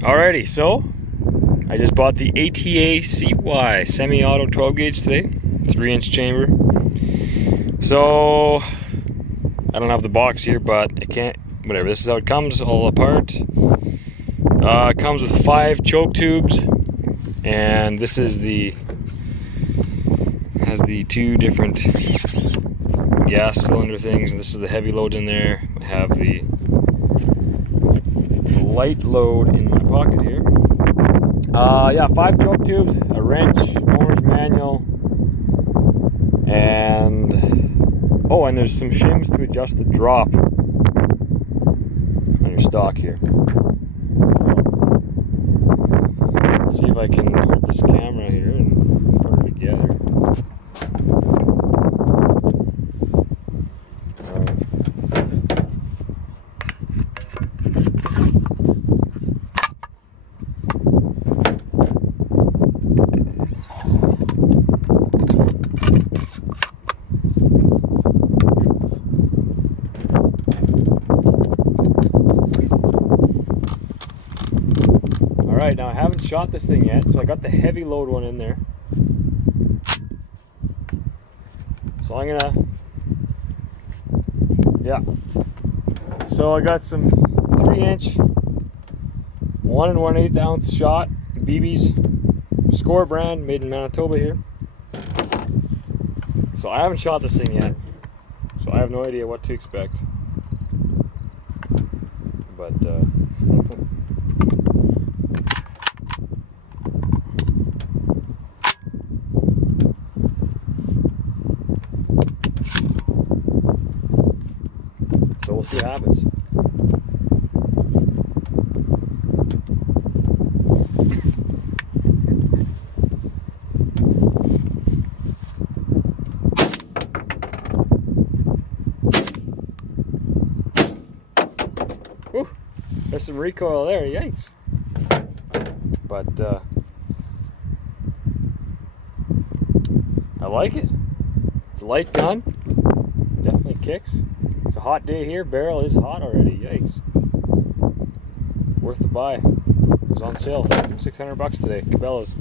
Alrighty, so I just bought the ATA-CY semi-auto 12 gauge today, 3-inch chamber. So I don't have the box here, but it can't. Whatever. This is how it comes, all apart. It comes with 5 choke tubes, and this is has the 2 different gas cylinder things, and this is the heavy load in there. I have the light load in my pocket here. Yeah, 5 choke tubes, a wrench, owner's manual, and there's some shims to adjust the drop on your stock here. So, let's see if I can hold this camera here and put it together. Alright, now I haven't shot this thing yet, so I got the heavy load one in there. So I'm gonna, so I got some 3-inch, 1 1/8 ounce shot BBs, Score brand, made in Manitoba here. So I haven't shot this thing yet, so I have no idea what to expect. But so we'll see what happens. Whew, there's some recoil there, yikes. But I like it. It's a light gun, definitely kicks. It's a hot day here, barrel is hot already, yikes. Worth the buy. It was on sale, $600 today, Cabela's.